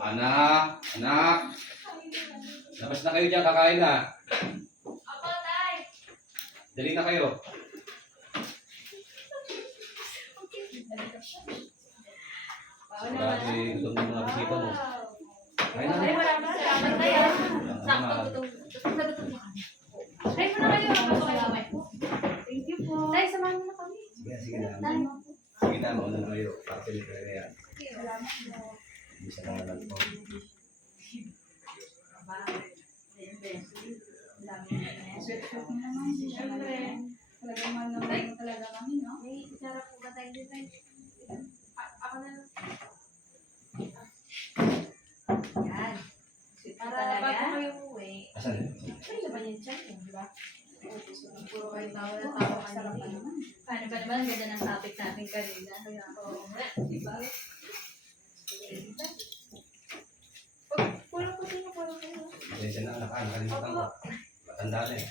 Anak, anak. Labas na kayo dyan, kakain na. Ako, tay. Dali na kayo. Grabe, gutom ng mga bisita mo. Kain na. Ay, maraming salamat, tay. Sakto, gutom na kami. Ay, muna kayo. Salamat po. Thank you po. Tay, samahan mo na kami. Sige, sige na. Tay. Sige na, mauna na kayo. Para pili ka na yan. Salamat po. Bisa na lang po. Siyempre. Talagang mahal naman talaga kami, no? May isara po ba tayo dito? Ako na lang. Yan. Para bago kayo umuwi, Asan? ay naman yung chat mo, di ba? Puro kayo tawa Sarap pa kanina. naman. Paano ba naman? Ganda ng topic natin kanina. Kaya ako, di ba? Puro ko sino, puro kayo. Pasensya na, anak. Nakalimutan ko. Matanda na eh.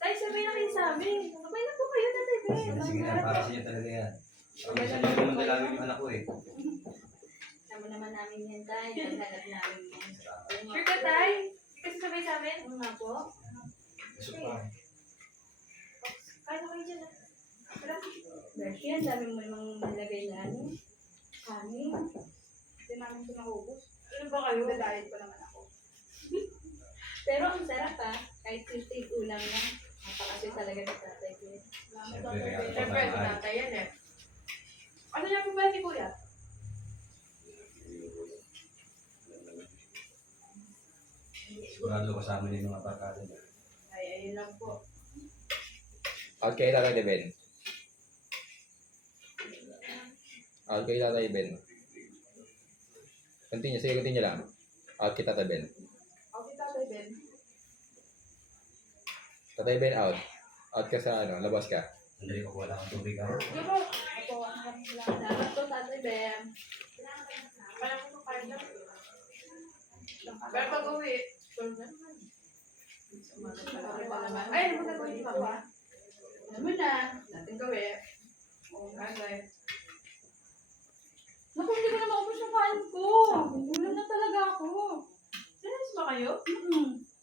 Tay, sabay na kayo sabi. Sabay na po kayo na, Tay. Sige na, para sa inyo talaga yan. Para sa inyo naman dalawin yung anak ko eh. Sama naman namin yan, Tay. Naghanap namin yan. Sure ka, Tay? Kasi sabay sa amin? Oo nga po. Gusto pa. Kaya na kayo dyan, ah. Wala. Berky, ang dami mo namang nilagay na ano. Kanin. Hindi namin ito naubos. Ano ba kayo? Dadayad pa naman ako. Pero ang sarap, ah. Kahit simple ulam lang. Napakasya talaga sa tatay ko. Siyempre, tatay yan, eh. Ano niya po ba si Kuya? Sigurado kasama niyo yung mga barkada niya. Ay, ayun lang po. Out kay Tatay Ben. Out kay Tatay Ben. Continue, sige, continue lang. Out kay Tatay Ben. Okay, Tatay Ben. Tatay Ben, out. Out ka sa ano, labas ka. Sandali ko, wala kang tubig ha. Sige po. Ako, salamat po, Tatay Ben. Parang ko kayo lang. Pero pag-uwi, ay, ano ba gagawin pa ba? Ano na? Natin gawin. Oo, okay. Naku, hindi ko na maubos yung kain ko. Gugulan na talaga ako. Serious ba kayo?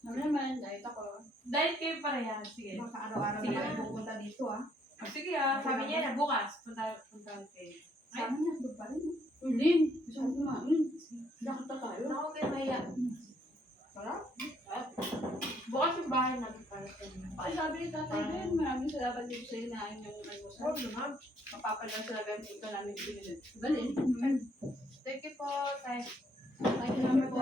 Ano naman, diet ako. Diet kayo parehas. Sige. Baka araw-araw Sige. na tayo pupunta dito, ah. Sige sabi niya na bukas. Punta kayo. Sana na, doon pa rin. Hindi, gusto ko kumain. Nakita tayo. Ako kayo mahiya. Sarap. Bukas yung bahay natin para sa inyo. Ay, sabi ni Tatay Ben, maraming salamat dito sa inahin yung almusal. naman. Mapapalang talaga yung puto namin binili. Galing. Thank you po, Tay. Ay, salamat po.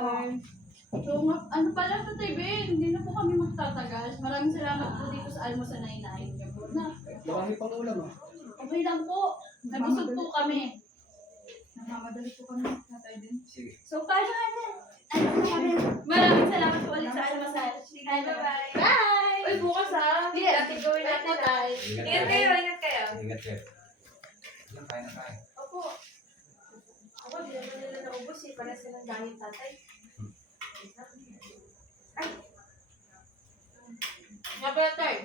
So, ano pala Tatay Ben, hindi na po kami magtatagal. Maraming salamat po dito sa almusal na inahin niyo po na. Marami pang ulam ah. Okay lang po. Nabusog po kami. Namamadali po kami, Tatay Ben. Sige. So, kaya na. Maraming salamat po ulit sa almusal. Hi, bye-bye. Bye! Uy, bukas ha. Yes. Dati gawin natin ha. Ingat kayo, ingat kayo. Ingat kayo. Yan, kain na kain. Opo. Ako, di naman nila naubos eh. Para silang dahil tatay. Ay. Nga pala tayo.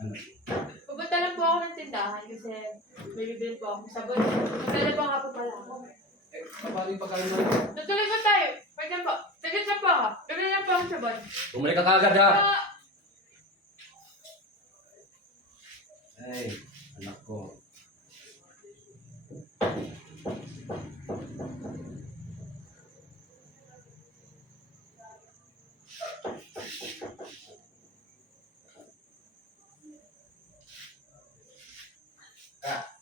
Ano? Pupunta lang po ako ng tindahan kasi may bibili po ako sabon. Magdala po nga po pala ako. Eh, paano yung pagkain mo? Tutuloy po tayo. Pwede po. Saglit lang po ako. Bibili lang po akong sabon. Bumalik ka kagad ha. Ah, Ay, anak ko. Ah.